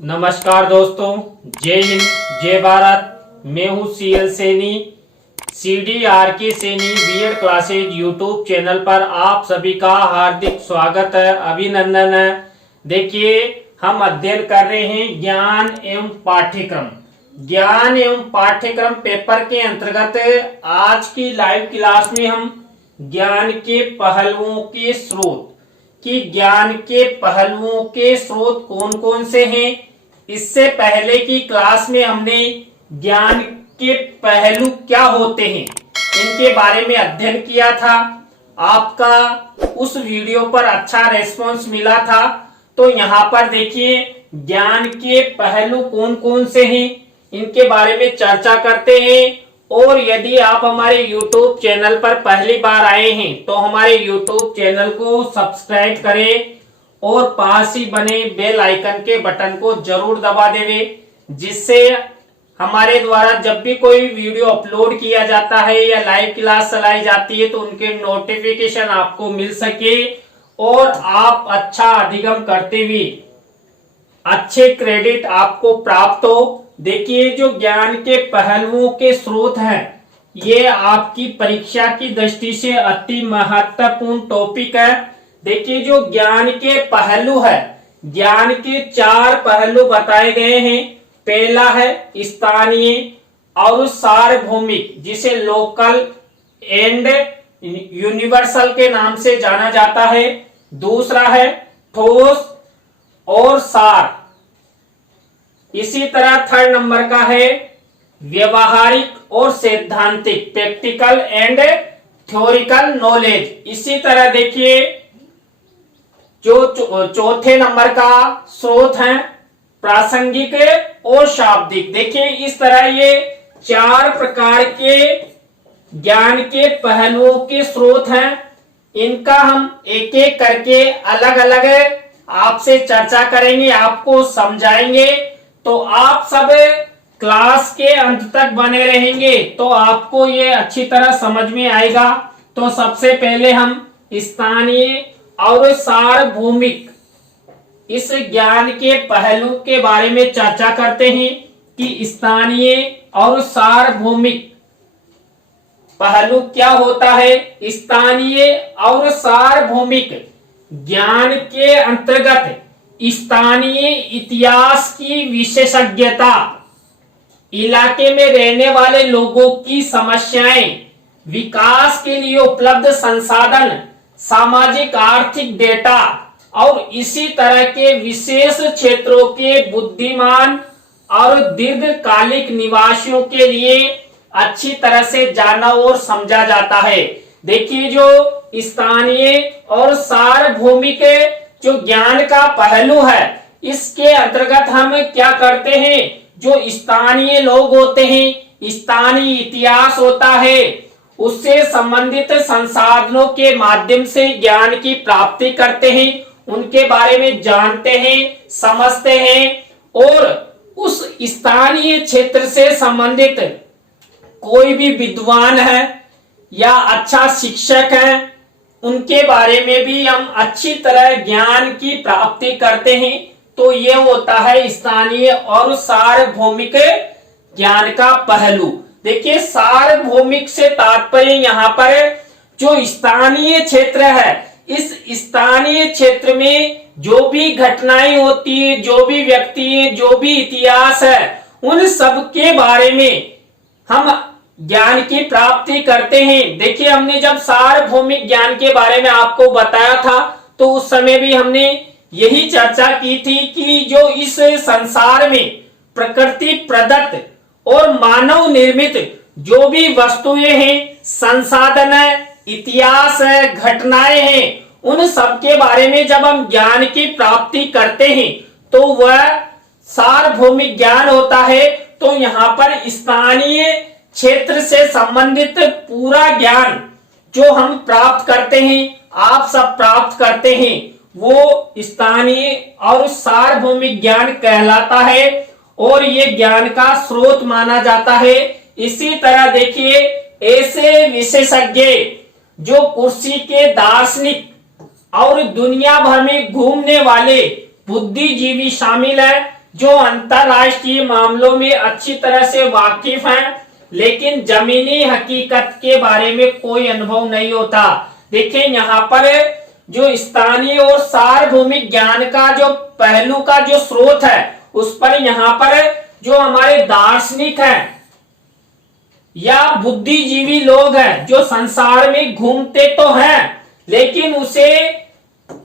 नमस्कार दोस्तों, जय हिंद, जय भारत। मैं हूँ CL Saini, CDRK Saini BEd classes YouTube channel पर आप सभी का हार्दिक स्वागत है, अभिनंदन है। देखिए, हम अध्ययन कर रहे हैं ज्ञान एवं पाठ्यक्रम। ज्ञान एवं पाठ्यक्रम पेपर के अंतर्गत आज की लाइव क्लास में हम ज्ञान के पहलुओं के स्रोत कि ज्ञान के पहलुओं के स्रोत कौन कौन से हैं। इससे पहले की क्लास में हमने ज्ञान के पहलू क्या होते हैं इनके बारे में अध्ययन किया था। आपका उस वीडियो पर अच्छा रेस्पॉन्स मिला था। तो यहाँ पर देखिए, ज्ञान के पहलू कौन कौन से हैं इनके बारे में चर्चा करते हैं। और यदि आप हमारे YouTube चैनल पर पहली बार आए हैं तो हमारे YouTube चैनल को सब्सक्राइब करें और पास ही बने बेल आइकन के बटन को जरूर दबा देवे, जिससे हमारे द्वारा जब भी कोई वीडियो अपलोड किया जाता है या लाइव क्लास चलाई जाती है तो उनके नोटिफिकेशन आपको मिल सके और आप अच्छा अधिगम करते हुए अच्छे क्रेडिट आपको प्राप्त हो। देखिए, जो ज्ञान के पहलुओं के स्रोत हैं ये आपकी परीक्षा की दृष्टि से अति महत्वपूर्ण टॉपिक है। देखिए, जो ज्ञान के पहलू है, ज्ञान के 4 पहलू बताए गए हैं। पहला है स्थानीय और सार्वभौमिक, जिसे लोकल एंड यूनिवर्सल के नाम से जाना जाता है। दूसरा है ठोस और सार। इसी तरह थर्ड नंबर का है व्यवहारिक और सैद्धांतिक, प्रैक्टिकल एंड थ्योरिकल नॉलेज। इसी तरह देखिए, जो चौथे नंबर का स्रोत है प्रासंगिक और शाब्दिक। देखिए, इस तरह ये 4 प्रकार के ज्ञान के पहलुओं के स्रोत हैं। इनका हम एक एक करके अलग अलग आपसे चर्चा करेंगे, आपको समझाएंगे। तो आप सब क्लास के अंत तक बने रहेंगे तो आपको ये अच्छी तरह समझ में आएगा। तो सबसे पहले हम स्थानीय और सार्वभौमिक इस ज्ञान के पहलू के बारे में चर्चा करते हैं कि स्थानीय और सार्वभौमिक पहलू क्या होता है। स्थानीय और सार्वभौमिक ज्ञान के अंतर्गत स्थानीय इतिहास की विशेषज्ञता, इलाके में रहने वाले लोगों की समस्याएं, विकास के लिए उपलब्ध संसाधन, सामाजिक आर्थिक डेटा और इसी तरह के विशेष क्षेत्रों के बुद्धिमान और दीर्घकालिक निवासियों के लिए अच्छी तरह से जाना और समझा जाता है। देखिए, जो स्थानीय और सार्वभौमिक जो ज्ञान का पहलू है इसके अंतर्गत हम क्या करते हैं, जो स्थानीय लोग होते हैं, स्थानीय इतिहास होता है, उससे संबंधित संसाधनों के माध्यम से ज्ञान की प्राप्ति करते हैं, उनके बारे में जानते हैं, समझते हैं। और उस स्थानीय क्षेत्र से संबंधित कोई भी विद्वान है या अच्छा शिक्षक है, उनके बारे में भी हम अच्छी तरह ज्ञान की प्राप्ति करते हैं। तो ये होता है स्थानीय और सार्वभौमिक ज्ञान का पहलू। देखिए, सार्वभौमिक से तात्पर्य यहाँ पर जो स्थानीय क्षेत्र है, इस स्थानीय क्षेत्र में जो भी घटनाएं होती है, जो भी व्यक्ति है, जो भी इतिहास है, उन सब के बारे में हम ज्ञान की प्राप्ति करते हैं। देखिए, हमने जब सार्वभौमिक ज्ञान के बारे में आपको बताया था तो उस समय भी हमने यही चर्चा की थी कि जो इस संसार में प्रकृति प्रदत्त और मानव निर्मित जो भी वस्तुएं हैं, संसाधन है, इतिहास है, घटनाएं हैं, उन सब के बारे में जब हम ज्ञान की प्राप्ति करते हैं तो वह सार्वभौमिक ज्ञान होता है। तो यहाँ पर स्थानीय क्षेत्र से संबंधित पूरा ज्ञान जो हम प्राप्त करते हैं, आप सब प्राप्त करते हैं, वो स्थानीय और सार्वभौमिक ज्ञान कहलाता है और ये ज्ञान का स्रोत माना जाता है। इसी तरह देखिए, ऐसे विशेषज्ञ जो कुर्सी के दार्शनिक और दुनिया भर में घूमने वाले बुद्धिजीवी शामिल है। जो अंतरराष्ट्रीय मामलों में अच्छी तरह से वाकिफ हैं, लेकिन जमीनी हकीकत के बारे में कोई अनुभव नहीं होता। देखिए यहाँ पर जो स्थानीय और सार्वभौमिक ज्ञान का जो पहलू का जो स्रोत है, उस पर यहाँ पर जो हमारे दार्शनिक हैं या बुद्धिजीवी लोग हैं, जो संसार में घूमते तो हैं, लेकिन उसे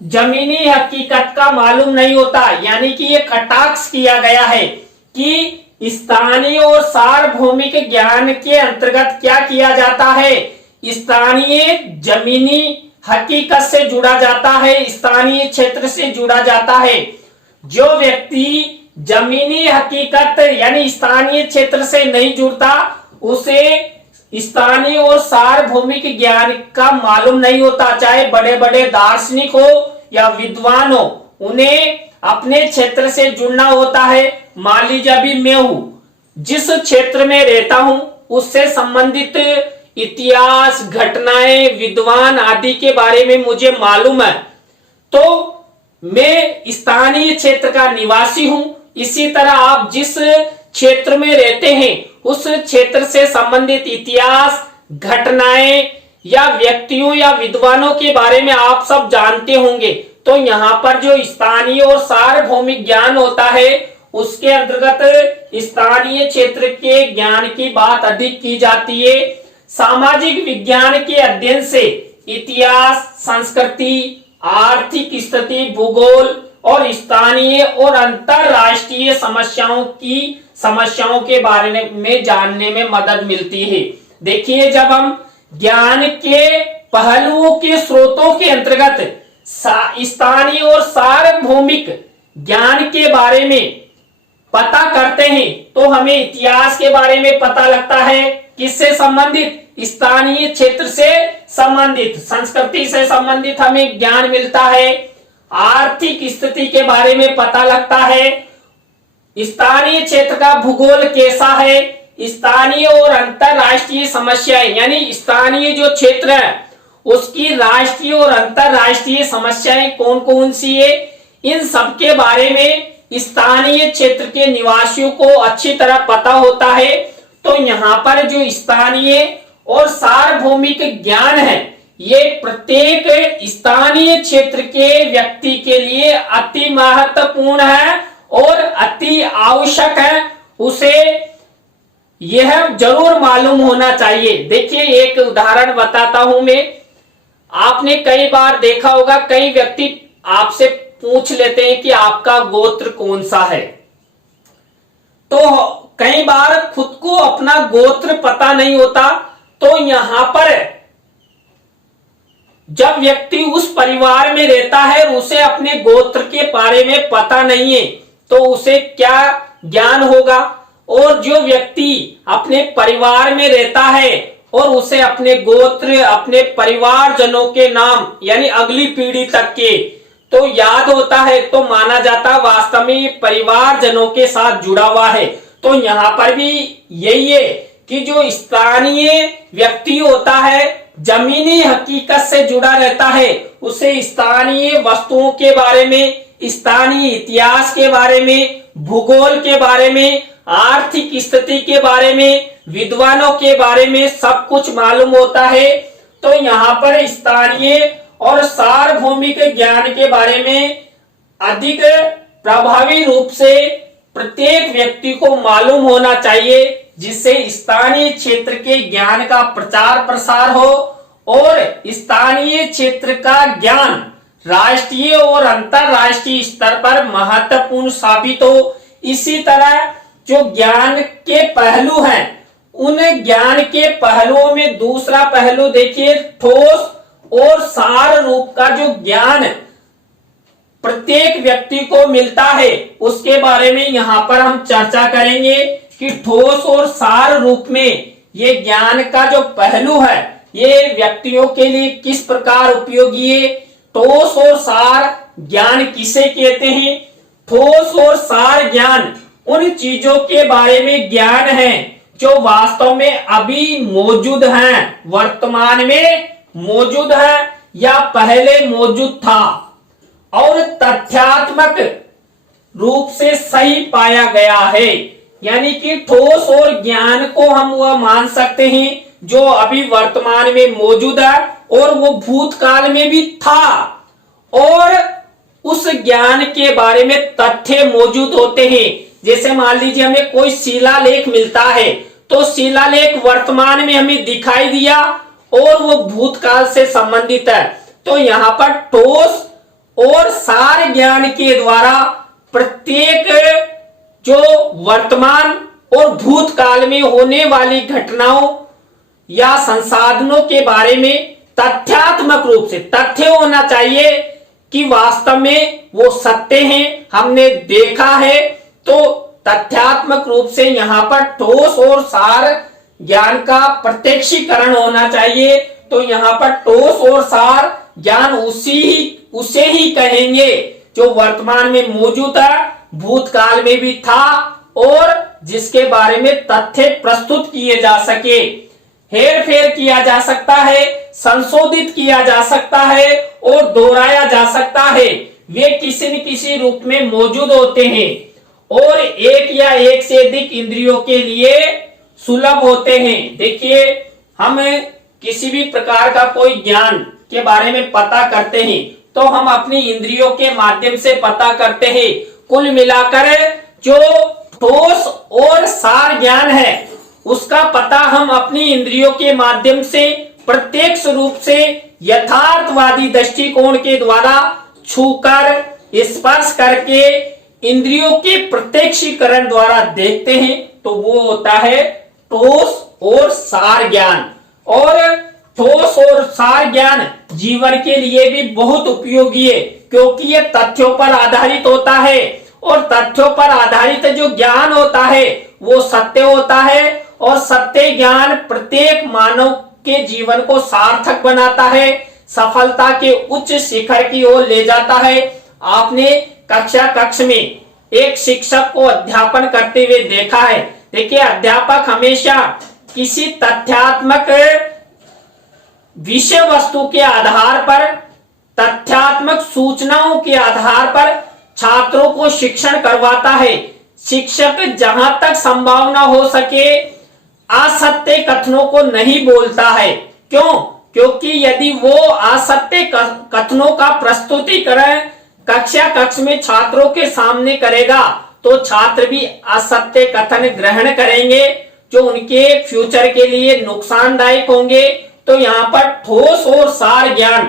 जमीनी हकीकत का मालूम नहीं होता। यानी कि ये कटाक्ष किया गया है कि स्थानीय और सार्वभौमिक ज्ञान के अंतर्गत क्या किया जाता है, स्थानीय जमीनी हकीकत से जुड़ा जाता है, स्थानीय क्षेत्र से जुड़ा जाता है। जो व्यक्ति जमीनी हकीकत यानी स्थानीय क्षेत्र से नहीं जुड़ता, उसे स्थानीय और सार्वभौमिक ज्ञान का मालूम नहीं होता। चाहे बड़े बड़े दार्शनिक हो या विद्वान हो, उन्हें अपने क्षेत्र से जुड़ना होता है। मान लीजिए अभी मैं हूं, जिस क्षेत्र में रहता हूं उससे संबंधित इतिहास, घटनाएं, विद्वान आदि के बारे में मुझे मालूम है, तो मैं स्थानीय क्षेत्र का निवासी हूं। इसी तरह आप जिस क्षेत्र में रहते हैं उस क्षेत्र से संबंधित इतिहास, घटनाएं या व्यक्तियों या विद्वानों के बारे में आप सब जानते होंगे। तो यहाँ पर जो स्थानीय और सार्वभौमिक ज्ञान होता है, उसके अंतर्गत स्थानीय क्षेत्र के ज्ञान की बात अधिक की जाती है। सामाजिक विज्ञान के अध्ययन से इतिहास, संस्कृति, आर्थिक स्थिति, भूगोल और स्थानीय और अंतरराष्ट्रीय समस्याओं के बारे में जानने में मदद मिलती है। देखिए, जब हम ज्ञान के पहलुओं के स्रोतों के अंतर्गत स्थानीय और सार्वभौमिक ज्ञान के बारे में पता करते हैं, तो हमें इतिहास के बारे में पता लगता है। किससे संबंधित? स्थानीय क्षेत्र से संबंधित, संस्कृति से संबंधित हमें ज्ञान मिलता है। आर्थिक स्थिति के बारे में पता लगता है। स्थानीय क्षेत्र का भूगोल कैसा है, स्थानीय और अंतरराष्ट्रीय समस्याएं यानी स्थानीय जो क्षेत्र है उसकी राष्ट्रीय और अंतरराष्ट्रीय समस्याएं कौन कौन सी है, इन सब के बारे में स्थानीय क्षेत्र के निवासियों को अच्छी तरह पता होता है। तो यहाँ पर जो स्थानीय और सार्वभौमिक ज्ञान है, ये प्रत्येक स्थानीय क्षेत्र के व्यक्ति के लिए अति महत्वपूर्ण है और अति आवश्यक है। उसे यह जरूर मालूम होना चाहिए। देखिए, एक उदाहरण बताता हूं मैं। आपने कई बार देखा होगा, कई व्यक्ति आपसे पूछ लेते हैं कि आपका गोत्र कौन सा है। तो कई बार खुद को अपना गोत्र पता नहीं होता। तो यहां पर जब व्यक्ति उस परिवार में रहता है, उसे अपने गोत्र के बारे में पता नहीं है, तो उसे क्या ज्ञान होगा। और जो व्यक्ति अपने परिवार में रहता है और उसे अपने गोत्र, अपने परिवारजनों के नाम यानी अगली पीढ़ी तक के तो याद होता है, तो माना जाता वास्तव में परिवारजनों के साथ जुड़ा हुआ है। तो यहाँ पर भी यही है कि जो स्थानीय व्यक्ति होता है, जमीनी हकीकत से जुड़ा रहता है, उसे स्थानीय वस्तुओं के बारे में, स्थानीय इतिहास के बारे में, भूगोल के बारे में, आर्थिक स्थिति के बारे में, विद्वानों के बारे में सब कुछ मालूम होता है। तो यहाँ पर स्थानीय और सार्वभौमिक ज्ञान के बारे में अधिक प्रभावी रूप से प्रत्येक व्यक्ति को मालूम होना चाहिए, जिससे स्थानीय क्षेत्र के ज्ञान का प्रचार प्रसार हो और स्थानीय क्षेत्र का ज्ञान राष्ट्रीय और अंतरराष्ट्रीय स्तर पर महत्वपूर्ण साबित हो। इसी तरह जो ज्ञान के पहलू हैं, उन ज्ञान के पहलुओं में दूसरा पहलू देखिए, ठोस और सार रूप का जो ज्ञान प्रत्येक व्यक्ति को मिलता है, उसके बारे में यहाँ पर हम चर्चा करेंगे कि ठोस और सार रूप में ये ज्ञान का जो पहलू है, ये व्यक्तियों के लिए किस प्रकार उपयोगी है। ठोस और सार ज्ञान किसे कहते हैं? ठोस और सार ज्ञान उन चीजों के बारे में ज्ञान है जो वास्तव में अभी मौजूद हैं, वर्तमान में मौजूद है या पहले मौजूद था, और तथ्यात्मक रूप से सही पाया गया है। यानी कि ठोस और ज्ञान को हम वह मान सकते हैं जो अभी वर्तमान में मौजूद है और वो भूतकाल में भी था, और उस ज्ञान के बारे में तथ्य मौजूद होते हैं। जैसे मान लीजिए हमें कोई शिलालेख मिलता है, तो शिलालेख वर्तमान में हमें दिखाई दिया और वो भूतकाल से संबंधित है। तो यहाँ पर ठोस और सार ज्ञान के द्वारा प्रत्येक जो वर्तमान और भूतकाल में होने वाली घटनाओं या संसाधनों के बारे में तथ्यात्मक रूप से तथ्य होना चाहिए कि वास्तव में वो सत्य हैं, हमने देखा है। तो तथ्यात्मक रूप से यहाँ पर ठोस और सार ज्ञान का प्रत्यक्षीकरण होना चाहिए। तो यहाँ पर ठोस और सार ज्ञान उसे ही कहेंगे जो वर्तमान में मौजूद है, भूतकाल में भी था और जिसके बारे में तथ्य प्रस्तुत किए जा सके, हेर फेर किया जा सकता है, संशोधित किया जा सकता है और दोहराया जा सकता है। वे किसी न किसी रूप में मौजूद होते हैं और एक या एक से अधिक इंद्रियों के लिए सुलभ होते हैं। देखिए, हम किसी भी प्रकार का कोई ज्ञान के बारे में पता करते हैं तो हम अपनी इंद्रियों के माध्यम से पता करते हैं। कुल मिलाकर जो ठोस और सार ज्ञान है उसका पता हम अपनी इंद्रियों के माध्यम से प्रत्यक्ष रूप से यथार्थवादी दृष्टिकोण के द्वारा छूकर, स्पर्श करके, इंद्रियों के प्रत्यक्षीकरण द्वारा देखते हैं। तो वो होता है ठोस और सार ज्ञान। और ठोस और सार ज्ञान जीवन के लिए भी बहुत उपयोगी है, क्योंकि ये तथ्यों पर आधारित होता है और तथ्यों पर आधारित जो ज्ञान होता है वो सत्य होता है और सत्य ज्ञान प्रत्येक मानव के जीवन को सार्थक बनाता है, सफलता के उच्च शिखर की ओर ले जाता है। आपने कक्ष में एक शिक्षक को अध्यापन करते हुए देखा है। देखिए, अध्यापक हमेशा किसी तथ्यात्मक विषय वस्तु के आधार पर, तथ्यात्मक सूचनाओं के आधार पर छात्रों को शिक्षण करवाता है। शिक्षक जहां तक संभावना हो सके असत्य कथनों को नहीं बोलता है। क्यों? क्योंकि यदि वो असत्य कथनों का प्रस्तुतिकरण कक्ष में छात्रों के सामने करेगा तो छात्र भी असत्य कथन ग्रहण करेंगे जो उनके फ्यूचर के लिए नुकसानदायक होंगे। तो यहाँ पर ठोस और सार ज्ञान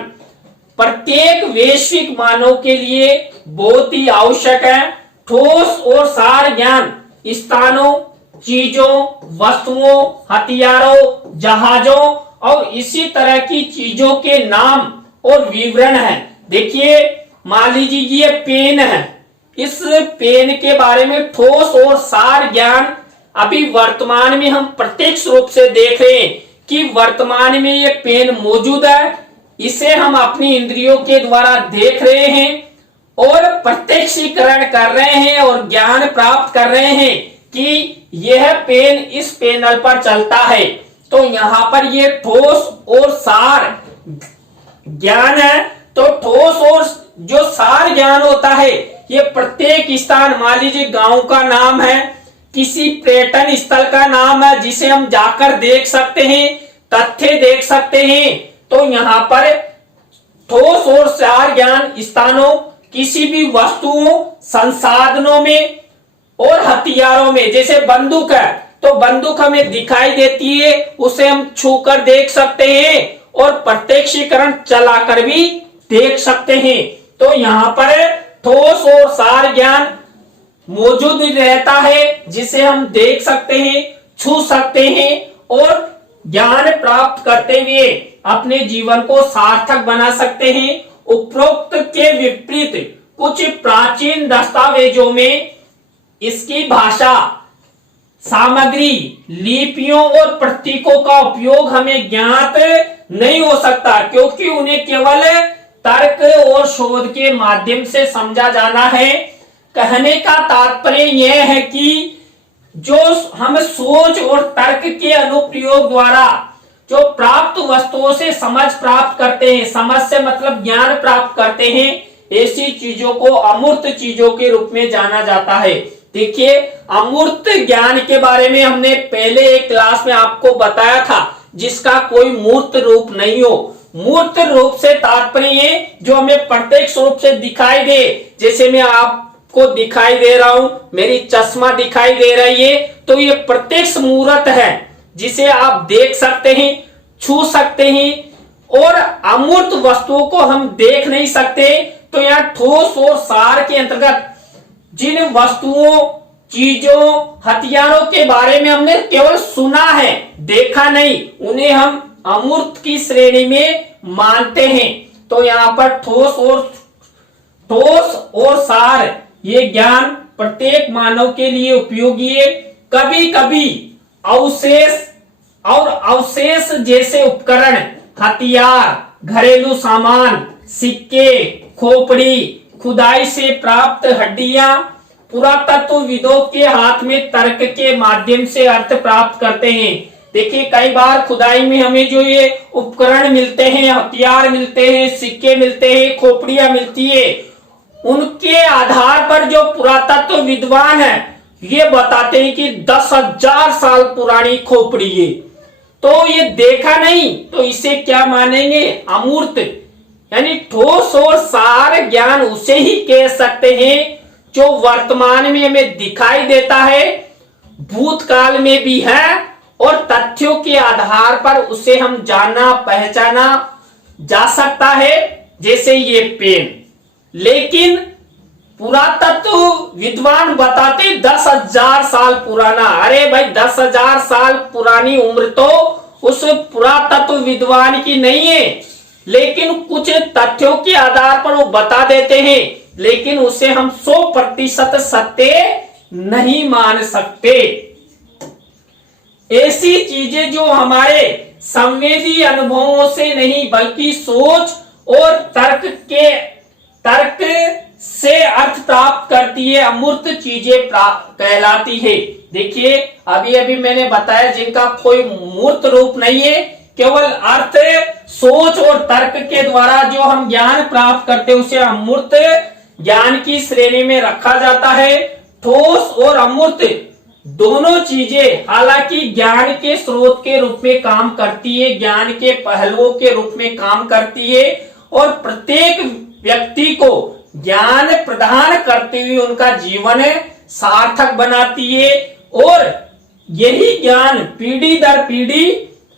प्रत्येक वैश्विक मानव के लिए बहुत ही आवश्यक है। ठोस और सार ज्ञान स्थानों, चीजों, वस्तुओं, हथियारों, जहाजों और इसी तरह की चीजों के नाम और विवरण है। देखिए, मान लीजिए ये पेन है, इस पेन के बारे में ठोस और सार ज्ञान अभी वर्तमान में हम प्रत्यक्ष रूप से देख रहे हैं कि वर्तमान में ये पेन मौजूद है। इसे हम अपनी इंद्रियों के द्वारा देख रहे हैं और प्रत्यक्षीकरण कर रहे हैं और ज्ञान प्राप्त कर रहे हैं कि यह पेन इस पैनल पर चलता है। तो यहाँ पर ये ठोस और सार ज्ञान है। तो ठोस और जो सार ज्ञान होता है ये प्रत्येक स्थान, मान लीजिए गांव का नाम है, किसी पर्यटन स्थल का नाम है जिसे हम जाकर देख सकते हैं, तथ्य देख सकते हैं। तो यहाँ पर ठोस और सार ज्ञान स्थानों, किसी भी वस्तुओं, संसाधनों में और हथियारों में, जैसे बंदूक है तो बंदूक हमें दिखाई देती है, उसे हम छूकर देख सकते हैं और प्रत्यक्षीकरण चलाकर भी देख सकते हैं। तो यहाँ पर ठोस और सार ज्ञान मौजूद रहता है जिसे हम देख सकते हैं, छू सकते हैं और ज्ञान प्राप्त करते हुए अपने जीवन को सार्थक बना सकते हैं। उपरोक्त के विपरीत कुछ प्राचीन दस्तावेजों में इसकी भाषा, सामग्री, लिपियों और प्रतीकों का उपयोग हमें ज्ञात नहीं हो सकता, क्योंकि उन्हें केवल तर्क और शोध के माध्यम से समझा जाना है। कहने का तात्पर्य यह है कि जो हम सोच और तर्क के अनुप्रयोग द्वारा जो प्राप्त वस्तुओं से समझ प्राप्त करते हैं, समझ से मतलब ज्ञान प्राप्त करते हैं, ऐसी चीजों को अमूर्त चीजों के रूप में जाना जाता है। देखिए, अमूर्त ज्ञान के बारे में हमने पहले एक क्लास में आपको बताया था, जिसका कोई मूर्त रूप नहीं हो। मूर्त रूप से तात्पर्य जो हमें प्रत्यक्ष रूप से दिखाई दे, जैसे मैं आपको दिखाई दे रहा हूं, मेरी चश्मा दिखाई दे रही है, तो ये प्रत्यक्ष मूर्त है जिसे आप देख सकते हैं, छू सकते हैं। और अमूर्त वस्तुओं को हम देख नहीं सकते, तो यहाँ ठोस और सार के अंतर्गत जिन वस्तुओं, चीजों, हथियारों के बारे में हमने केवल सुना है, देखा नहीं, उन्हें हम अमूर्त की श्रेणी में मानते हैं। तो यहाँ पर ठोस और सार ये ज्ञान प्रत्येक मानव के लिए उपयोगी है। कभी कभी अवशेष जैसे उपकरण, हथियार, घरेलू सामान, सिक्के, खोपड़ी, खुदाई से प्राप्त हड्डियां, पुरातत्वविदों के हाथ में तर्क के माध्यम से अर्थ प्राप्त करते हैं। देखिए, कई बार खुदाई में हमें जो ये उपकरण मिलते हैं, हथियार मिलते हैं, सिक्के मिलते हैं, खोपड़ियां मिलती है, उनके आधार पर जो पुरातत्व विद्वान है ये बताते हैं कि 10,000 साल पुरानी खोपड़ी है। तो ये देखा नहीं, तो इसे क्या मानेंगे? अमूर्त। यानी ठोस और सार ज्ञान उसे ही कह सकते हैं जो वर्तमान में हमें दिखाई देता है, भूतकाल में भी है, और तथ्यों के आधार पर उसे हम जाना पहचाना जा सकता है, जैसे ये पेन। लेकिन पुरातत्व विद्वान बताते 10,000 साल पुराना। अरे भाई, 10,000 साल पुरानी उम्र तो उस पुरातत्व विद्वान की नहीं है, लेकिन कुछ तथ्यों के आधार पर वो बता देते हैं, लेकिन उसे हम 100% सत्य नहीं मान सकते। ऐसी चीजें जो हमारे संवेदी अनुभवों से नहीं, बल्कि सोच और तर्क से अर्थ प्राप्त करती है, अमूर्त चीजें कहलाती है। देखिए, अभी मैंने बताया जिनका कोई मूर्त रूप नहीं है, केवल अर्थ, सोच और तर्क के द्वारा जो हम ज्ञान प्राप्त करते हैं उसे अमूर्त ज्ञान की श्रेणी में रखा जाता है। ठोस और अमूर्त दोनों चीजें हालांकि ज्ञान के स्रोत के रूप में काम करती है, ज्ञान के पहलुओं के रूप में काम करती है, और प्रत्येक व्यक्ति को ज्ञान प्रदान करते हुए उनका जीवन सार्थक बनाती है। और यही ज्ञान पीढ़ी दर पीढ़ी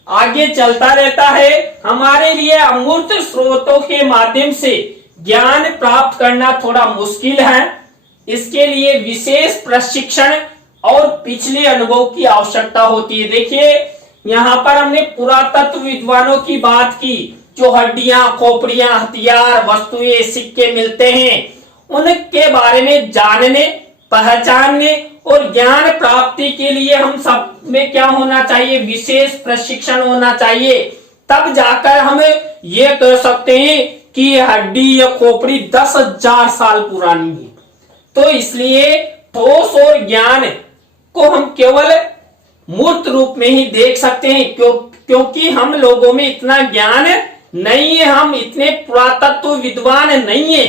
आगे चलता रहता है। हमारे लिए अमूर्त स्रोतों के माध्यम से ज्ञान प्राप्त करना थोड़ा मुश्किल है। इसके लिए विशेष प्रशिक्षण और पिछले अनुभव की आवश्यकता होती है। देखिए, यहाँ पर हमने पुरातत्व विद्वानों की बात की, जो हड्डियां, खोपड़ियां, हथियार, वस्तुएं, सिक्के मिलते हैं, उनके बारे में जानने, पहचानने और ज्ञान प्राप्ति के लिए हम सब में क्या होना चाहिए? विशेष प्रशिक्षण होना चाहिए। तब जाकर हम ये कह सकते हैं कि ये हड्डी या खोपड़ी 10,000 साल पुरानी है। तो इसलिए ठोस और ज्ञान को हम केवल मूर्त रूप में ही देख सकते हैं, क्योंकि हम लोगों में इतना ज्ञान नहीं है, हम इतने पुरातत्व विद्वान नहीं है,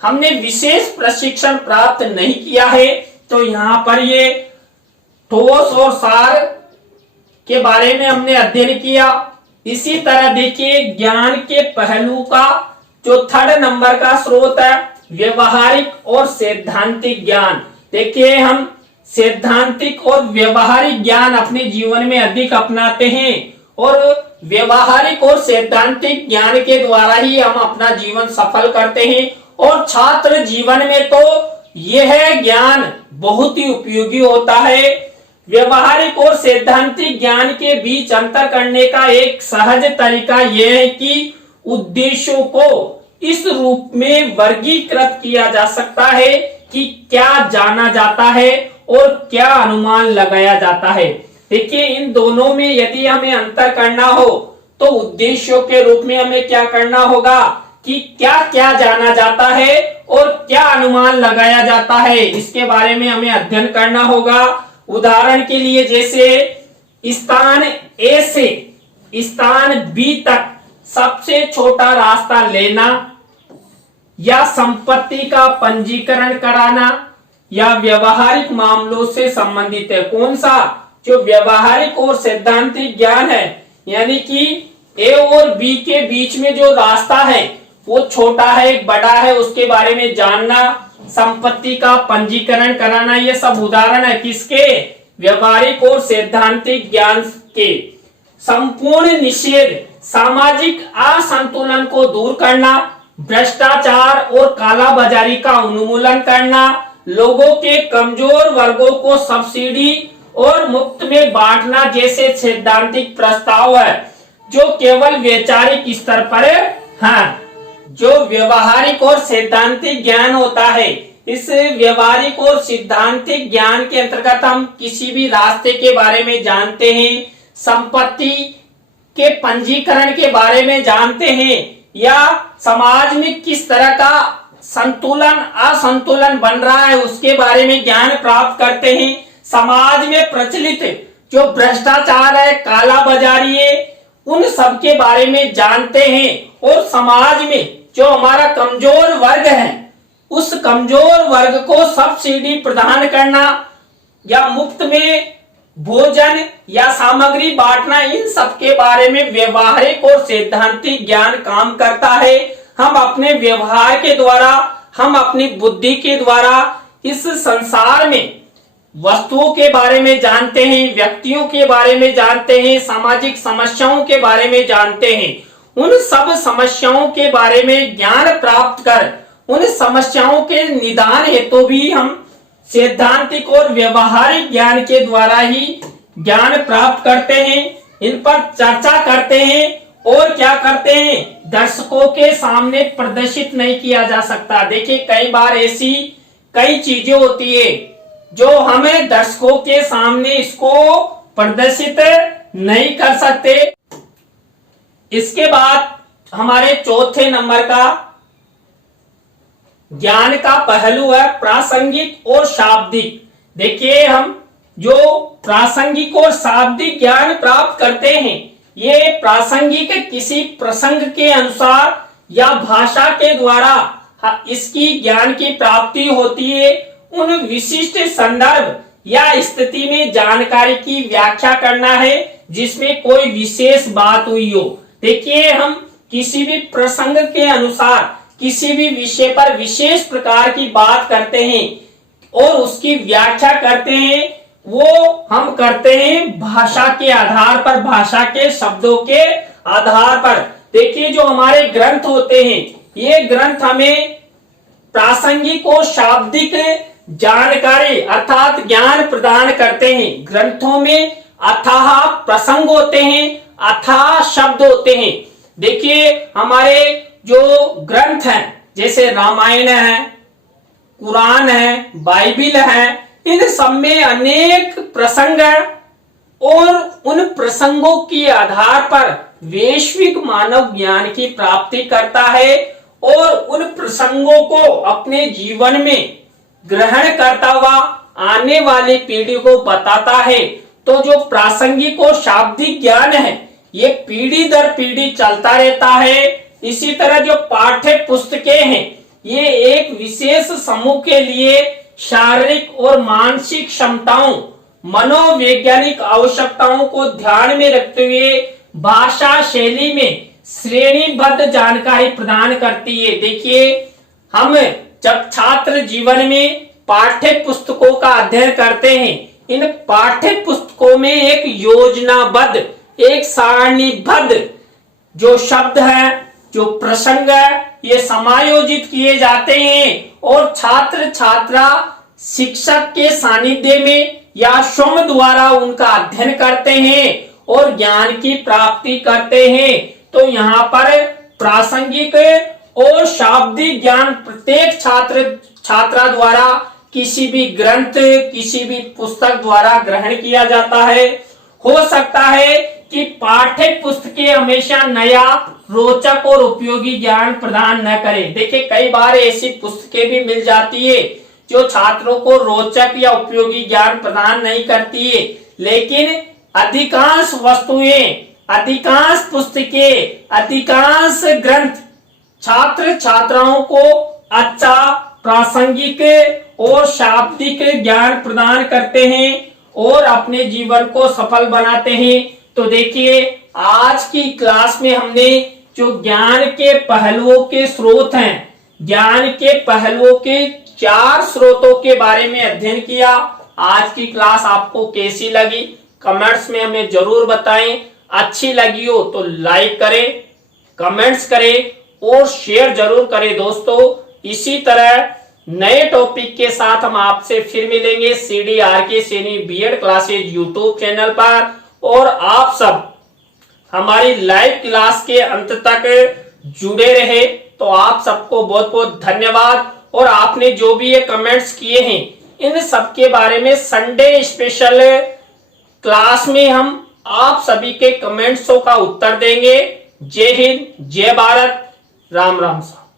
हमने विशेष प्रशिक्षण प्राप्त नहीं किया है। तो यहाँ पर ये ठोस और सार के बारे में हमने अध्ययन किया। इसी तरह देखिए, ज्ञान के पहलू का जो 3rd नंबर का स्रोत है, व्यवहारिक और सैद्धांतिक ज्ञान। देखिए, हम सैद्धांतिक और व्यवहारिक ज्ञान अपने जीवन में अधिक अपनाते हैं, और व्यवहारिक और सैद्धांतिक ज्ञान के द्वारा ही हम अपना जीवन सफल करते हैं। और छात्र जीवन में तो यह ज्ञान बहुत ही उपयोगी होता है। व्यवहारिक और सैद्धांतिक ज्ञान के बीच अंतर करने का एक सहज तरीका यह है कि उद्देश्यों को इस रूप में वर्गीकृत किया जा सकता है कि क्या जाना जाता है और क्या अनुमान लगाया जाता है। देखिए, इन दोनों में यदि हमें अंतर करना हो तो उद्देश्यों के रूप में हमें क्या करना होगा कि क्या क्या जाना जाता है और क्या अनुमान लगाया जाता है, इसके बारे में हमें अध्ययन करना होगा। उदाहरण के लिए, जैसे स्थान ए से स्थान बी तक सबसे छोटा रास्ता लेना, या संपत्ति का पंजीकरण कराना या व्यवहारिक मामलों से संबंधित है। कौन सा? जो व्यवहारिक और सैद्धांतिक ज्ञान है, यानी कि ए और बी के बीच में जो रास्ता है वो छोटा है बड़ा है उसके बारे में जानना, संपत्ति का पंजीकरण कराना, ये सब उदाहरण है किसके? व्यवहारिक और सैद्धांतिक ज्ञान के। संपूर्ण निषेध, सामाजिक असंतुलन को दूर करना, भ्रष्टाचार और कालाबाजारी का उन्मूलन करना, लोगों के कमजोर वर्गों को सब्सिडी और मुफ्त में बांटना जैसे सैद्धांतिक प्रस्ताव है जो केवल वैचारिक स्तर पर है। जो व्यवहारिक और सैद्धांतिक ज्ञान होता है, इस व्यवहारिक और सिद्धांतिक ज्ञान के अंतर्गत हम किसी भी रास्ते के बारे में जानते हैं, संपत्ति के पंजीकरण के बारे में जानते हैं, या समाज में किस तरह का संतुलन असंतुलन बन रहा है उसके बारे में ज्ञान प्राप्त करते हैं, समाज में प्रचलित जो भ्रष्टाचार है, कालाबाजारी है, उन सब के बारे में जानते हैं, और समाज में जो हमारा कमजोर वर्ग है उस कमजोर वर्ग को सब्सिडी प्रदान करना या मुफ्त में भोजन या सामग्री बांटना, इन सब के बारे में व्यवहारिक और सैद्धांतिक ज्ञान काम करता है। हम अपने व्यवहार के द्वारा, हम अपनी बुद्धि के द्वारा इस संसार में वस्तुओं के बारे में जानते हैं, व्यक्तियों के बारे में जानते हैं, सामाजिक समस्याओं के बारे में जानते हैं। उन सब समस्याओं के बारे में ज्ञान प्राप्त कर उन समस्याओं के निदान हेतु भी हम सैद्धांतिक और व्यवहारिक ज्ञान के द्वारा ही ज्ञान प्राप्त करते हैं, इन पर चर्चा करते हैं और क्या करते हैं, दर्शकों के सामने प्रदर्शित नहीं किया जा सकता। देखिए कई बार ऐसी कई चीजें होती है जो हमें दर्शकों के सामने इसको प्रदर्शित नहीं कर सकते। इसके बाद हमारे चौथे नंबर का ज्ञान का पहलू है प्रासंगिक और शाब्दिक। देखिए हम जो प्रासंगिक और शाब्दिक ज्ञान प्राप्त करते हैं, ये प्रासंगिक किसी प्रसंग के अनुसार या भाषा के द्वारा इसकी ज्ञान की प्राप्ति होती है। उन विशिष्ट संदर्भ या स्थिति में जानकारी की व्याख्या करना है जिसमें कोई विशेष बात हुई हो। देखिए हम किसी भी प्रसंग के अनुसार किसी भी विषय पर विशेष प्रकार की बात करते हैं और उसकी व्याख्या करते हैं, वो हम करते हैं भाषा के आधार पर, भाषा के शब्दों के आधार पर। देखिए जो हमारे ग्रंथ होते हैं, ये ग्रंथ हमें प्रासंगिक और शाब्दिक जानकारी अर्थात ज्ञान प्रदान करते हैं। ग्रंथों में अथाह प्रसंग होते हैं, अथाह शब्द होते हैं। देखिए हमारे जो ग्रंथ हैं जैसे रामायण है, कुरान है, बाइबिल है, इन सब में अनेक प्रसंग है और उन प्रसंगों के आधार पर वैश्विक मानव ज्ञान की प्राप्ति करता है और उन प्रसंगों को अपने जीवन में ग्रहण करता हुआ आने वाली पीढ़ी को बताता है। तो जो प्रासंगिक और शाब्दिक ज्ञान है ये पीढ़ी दर पीढ़ी चलता रहता है। इसी तरह जो पाठ्य पुस्तकें हैं ये एक विशेष समूह के लिए शारीरिक और मानसिक क्षमताओं, मनोवैज्ञानिक आवश्यकताओं को ध्यान में रखते हुए भाषा शैली में श्रेणीबद्ध जानकारी प्रदान करती है। देखिए हम जब छात्र जीवन में पाठ्य पुस्तकों का अध्ययन करते हैं, इन पाठ्य पुस्तकों में एक योजनाबद्ध, एक सारणीबद्ध जो शब्द है, जो प्रसंग है, ये समायोजित किए जाते हैं और छात्र छात्रा शिक्षक के सानिध्य में या स्वयं द्वारा उनका अध्ययन करते हैं और ज्ञान की प्राप्ति करते हैं। तो यहाँ पर प्रासंगिक और शाब्दिक ज्ञान प्रत्येक छात्र छात्रा द्वारा किसी भी ग्रंथ, किसी भी पुस्तक द्वारा ग्रहण किया जाता है। हो सकता है कि पाठ्य पुस्तकें हमेशा नया, रोचक और उपयोगी ज्ञान प्रदान न करें। देखिए कई बार ऐसी पुस्तकें भी मिल जाती है जो छात्रों को रोचक या उपयोगी ज्ञान प्रदान नहीं करती है, लेकिन अधिकांश वस्तुएं, अधिकांश पुस्तकें, अधिकांश ग्रंथ छात्र छात्राओं को अच्छा प्रासंगिक और शाब्दिक ज्ञान प्रदान करते हैं और अपने जीवन को सफल बनाते हैं। तो देखिए आज की क्लास में हमने जो ज्ञान के पहलुओं के स्रोत हैं, ज्ञान के पहलुओं के 4 स्रोतों के बारे में अध्ययन किया। आज की क्लास आपको कैसी लगी कमेंट्स में हमें जरूर बताएं। अच्छी लगी हो तो लाइक करें, कमेंट्स करें और शेयर जरूर करें दोस्तों। इसी तरह नए टॉपिक के साथ हम आपसे फिर मिलेंगे CDRK Saini BEd classes YouTube channel पर। और आप सब हमारी लाइव क्लास के अंत तक जुड़े रहे तो आप सबको बहुत बहुत धन्यवाद। और आपने जो भी ये कमेंट्स किए हैं इन सब के बारे में संडे स्पेशल क्लास में हम आप सभी के कमेंट्सों का उत्तर देंगे। जय हिंद, जय भारत, राम राम साहब।